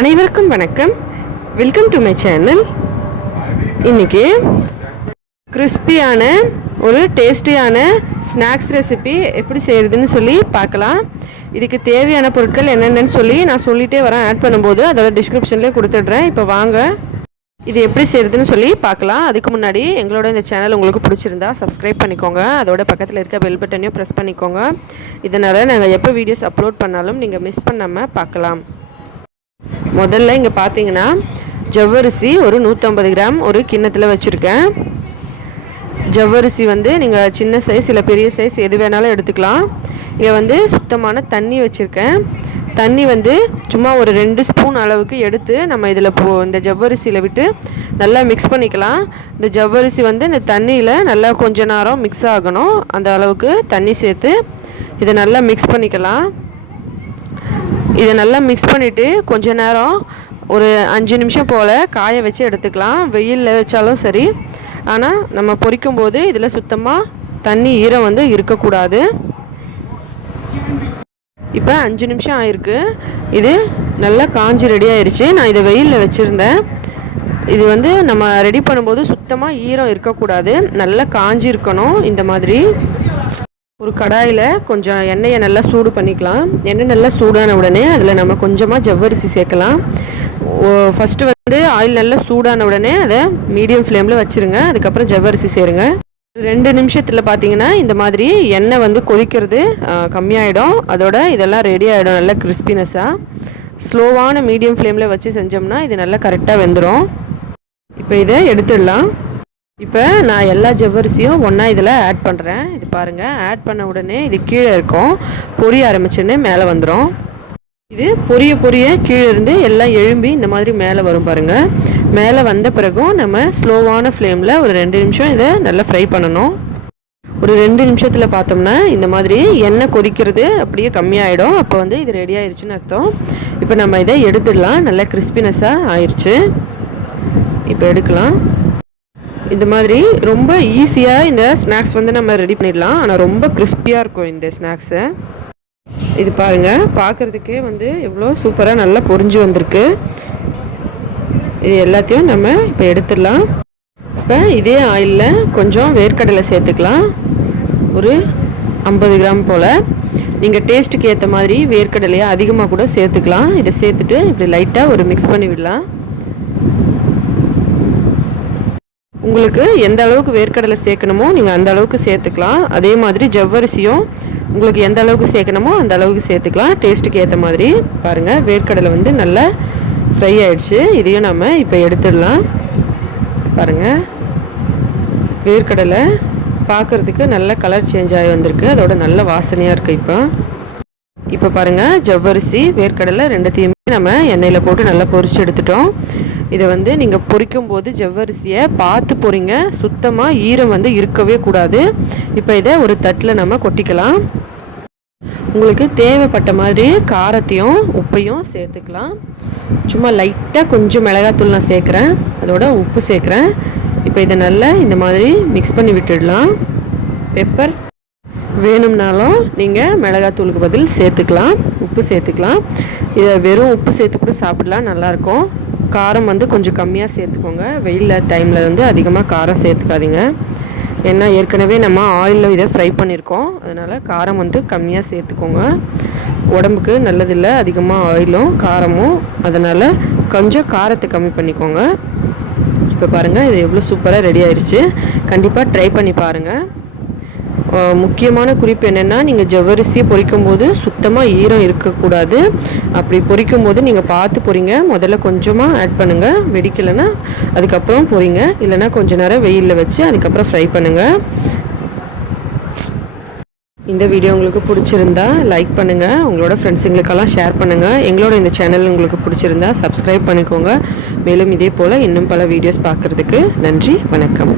அனைவருக்கும் வணக்கம். Welcome to my channel. இன்றைக்கி கிறிஸ்பியான ஒரு டேஸ்டியான ஸ்நாக்ஸ் ரெசிபி எப்படி செய்கிறதுன்னு சொல்லி பார்க்கலாம். இதுக்கு தேவையான பொருட்கள் என்னென்னு சொல்லி நான் சொல்லிகிட்டே வரேன். ஆட் பண்ணும்போது அதோட டிஸ்கிரிப்ஷன்லேயே கொடுத்துட்றேன். இப்போ வாங்க இது எப்படி செய்கிறதுன்னு சொல்லி பார்க்கலாம். அதுக்கு முன்னாடி எங்களோட இந்த சேனல் உங்களுக்கு பிடிச்சிருந்தா சப்ஸ்கிரைப் பண்ணிக்கோங்க. அதோட பக்கத்தில் இருக்க பெல் பட்டனையும் ப்ரெஸ் பண்ணிக்கோங்க. இதனால் நாங்கள் எப்போ வீடியோஸ் அப்லோட் பண்ணாலும் நீங்கள் மிஸ் பண்ணாமல் பார்க்கலாம். முதல்ல இங்கே பார்த்தீங்கன்னா ஜவ்வரிசி ஒரு 150 கிராம் ஒரு கிண்ணத்தில் வச்சுருக்கேன். ஜவ்வரிசி வந்து நீங்கள் சின்ன சைஸ் இல்லை பெரிய சைஸ் எது வேணாலும் எடுத்துக்கலாம். இங்கே வந்து சுத்தமான தண்ணி வச்சுருக்கேன். தண்ணி வந்து சும்மா ஒரு 2 ஸ்பூன் அளவுக்கு எடுத்து நம்ம இதில் இந்த ஜவ்வரிசியில் விட்டு நல்லா மிக்ஸ் பண்ணிக்கலாம். இந்த ஜவ்வரிசி வந்து இந்த தண்ணியில் நல்லா கொஞ்ச நேரம் மிக்ஸ் ஆகணும். அந்த அளவுக்கு தண்ணி சேர்த்து இதை நல்லா மிக்ஸ் பண்ணிக்கலாம். இதை நல்லா மிக்ஸ் பண்ணிவிட்டு கொஞ்ச நேரம் ஒரு 5 நிமிஷம் போல் காய வச்சு எடுத்துக்கலாம். வெயிலில் வச்சாலும் சரி. ஆனால் நம்ம பொரிக்கும் போது இதில் சுத்தமாக தண்ணி ஈரம் வந்து இருக்கக்கூடாது. இப்போ 5 நிமிஷம் ஆயிருக்கு. இது நல்லா காஞ்சி ரெடி ஆயிடுச்சு. நான் இதை வெயிலில் வச்சுருந்தேன். இது வந்து நம்ம ரெடி பண்ணும்போது சுத்தமாக ஈரம் இருக்கக்கூடாது, நல்லா காஞ்சி இருக்கணும். இந்த மாதிரி ஒரு கடாயில் கொஞ்சம் எண்ணெயை நல்லா சூடு பண்ணிக்கலாம். எண்ணெய் நல்லா சூடான உடனே அதில் நம்ம கொஞ்சமாக ஜவ்வரிசி சேர்க்கலாம். ஃபஸ்ட்டு வந்து ஆயில் நல்லா சூடான உடனே அதை மீடியம் ஃப்ளேமில் வச்சுருங்க. அதுக்கப்புறம் ஜவ்வரிசி சேருங்க. 2 நிமிஷத்தில் பார்த்தீங்கன்னா இந்த மாதிரி எண்ணெய் வந்து கொதிக்கிறது கம்மியாயிடும். அதோட இதெல்லாம் ரெடி ஆகிடும் நல்லா கிறிஸ்பினஸாக. ஸ்லோவான மீடியம் ஃப்ளேமில் வச்சு செஞ்சோம்னா இது நல்லா கரெக்டாக வெந்துடும். இப்போ இதை எடுத்துடலாம். இப்போ நான் எல்லா ஜவ்வரிசியும் ஒன்றா இதில் ஆட் பண்ணுறேன். இது பாருங்கள், ஆட் பண்ண உடனே இது கீழே இருக்கும், பொரிய ஆரம்பிச்சுன்னு மேலே வந்துடும். இது பொரிய கீழே இருந்து எல்லாம் எழும்பி இந்த மாதிரி மேலே வரும் பாருங்கள். மேலே வந்த பிறகும் நம்ம ஸ்லோவான ஃப்ளேமில் ஒரு 2 நிமிஷம் இதை நல்லா ஃப்ரை பண்ணணும். ஒரு 2 நிமிஷத்தில் பார்த்தோம்னா இந்த மாதிரி எண்ணெய் கொதிக்கிறது அப்படியே கம்மியாயிடும். அப்போ வந்து இது ரெடி ஆயிடுச்சுன்னு அர்த்தம். இப்போ நம்ம இதை எடுத்துடலாம். நல்லா கிறிஸ்பினஸாக ஆயிடுச்சு. இப்போ எடுக்கலாம். இந்த மாதிரி ரொம்ப ஈஸியாக இந்த ஸ்நாக்ஸ் வந்து நம்ம ரெடி பண்ணிடலாம். ஆனால் ரொம்ப கிறிஸ்பியாக இருக்கும் இந்த ஸ்நாக்ஸை. இது பாருங்கள், பார்க்குறதுக்கே வந்து எவ்வளோ சூப்பராக நல்லா பொரிஞ்சு வந்திருக்கு. இது எல்லாத்தையும் நம்ம இப்போ எடுத்துடலாம். இப்போ இதே ஆயிலில் கொஞ்சம் வேர்க்கடலை சேர்த்துக்கலாம். ஒரு 50 கிராம் போல். நீங்கள் டேஸ்ட்டுக்கு ஏற்ற மாதிரி வேர்க்கடலையை அதிகமாக கூட சேர்த்துக்கலாம். இதை சேர்த்துட்டு இப்படி லைட்டாக ஒரு மிக்ஸ் பண்ணி விடலாம். உங்களுக்கு எந்த அளவுக்கு வேர்க்கடலை சேர்க்கணுமோ நீங்கள் அந்த அளவுக்கு சேர்த்துக்கலாம். அதே மாதிரி ஜவ்வரிசியும் உங்களுக்கு எந்த அளவுக்கு சேர்க்கணுமோ அந்த அளவுக்கு சேர்த்துக்கலாம், டேஸ்ட்டுக்கு ஏற்ற மாதிரி. பாருங்கள், வேர்க்கடலை வந்து நல்லா ஃப்ரை ஆகிடுச்சு. இதையும் நம்ம இப்போ எடுத்துடலாம். பாருங்கள், வேர்க்கடலை பார்க்குறதுக்கு நல்ல கலர் சேஞ்ச் ஆகி வந்திருக்கு. அதோட நல்ல வாசனையாக இருக்குது. இப்போ பாருங்கள், ஜவ்வரிசி வேர்க்கடலை ரெண்டுத்தையுமே நம்ம எண்ணெயில் போட்டு நல்லா பொரித்து எடுத்துட்டோம். இதை வந்து நீங்கள் பொரிக்கும் போது ஜவ்வரிசியை பார்த்து பொரிங்க. சுத்தமாக ஈரம் வந்து இருக்கவே கூடாது. இப்போ இதை ஒரு தட்டில் நம்ம கொட்டிக்கலாம். உங்களுக்கு தேவைப்பட்ட மாதிரி காரத்தையும் உப்பையும் சேர்த்துக்கலாம். சும்மா லைட்டாக கொஞ்சம் மிளகாத்தூள் நான் சேர்க்குறேன், அதோட உப்பு சேர்க்குறேன். இப்போ இதை நல்லா இந்த மாதிரி மிக்ஸ் பண்ணி விட்டுடலாம். பெப்பர் வேணும்னாலும் நீங்கள் மிளகாத்தூளுக்கு பதில் சேர்த்துக்கலாம், உப்பு சேர்த்துக்கலாம். இதை வெறும் உப்பு சேர்த்து கூட சாப்பிடலாம், நல்லாயிருக்கும். காரம் வந்து கொஞ்சம் கம்மியாக சேர்த்துக்கோங்க. வெயில் டைமில் வந்து அதிகமாக காரம் சேர்த்துக்காதீங்க. ஏன்னா ஏற்கனவே நம்ம ஆயிலில் இதை ஃப்ரை பண்ணியிருக்கோம். அதனால் காரம் வந்து கம்மியாக சேர்த்துக்கோங்க. உடம்புக்கு நல்லதில்லை அதிகமாக ஆயிலும் காரமும். அதனால் கொஞ்சம் காரத்தை கம்மி பண்ணிக்கோங்க. இப்போ பாருங்கள், இது எவ்வளோ சூப்பராக ரெடி ஆயிடுச்சு. கண்டிப்பாக ட்ரை பண்ணி பாருங்கள். முக்கியமான குறிப்பு என்னென்னா, நீங்கள் ஜவ்வரிசியை பொரிக்கும் போது சுத்தமாக ஈரம் இருக்கக்கூடாது. அப்படி பொரிக்கும் போது நீங்கள் பார்த்து பொரிங்க. முதல்ல கொஞ்சமாக ஆட் பண்ணுங்கள், வெடிக்கலைன்னா அதுக்கப்புறம் பொரிங்க. இல்லைனா கொஞ்சம் நேரம் வெயிலில் வச்சு அதுக்கப்புறம் ஃப்ரை பண்ணுங்கள். இந்த வீடியோ உங்களுக்கு பிடிச்சிருந்தா லைக் பண்ணுங்கள், உங்களோட ஃப்ரெண்ட்ஸுங்களுக்கெல்லாம் ஷேர் பண்ணுங்கள். எங்களோட இந்த சேனல் உங்களுக்கு பிடிச்சிருந்தா சப்ஸ்கிரைப் பண்ணிக்கோங்க. மேலும் இதே போல் இன்னும் பல வீடியோஸ் பார்க்குறதுக்கு நன்றி, வணக்கம்.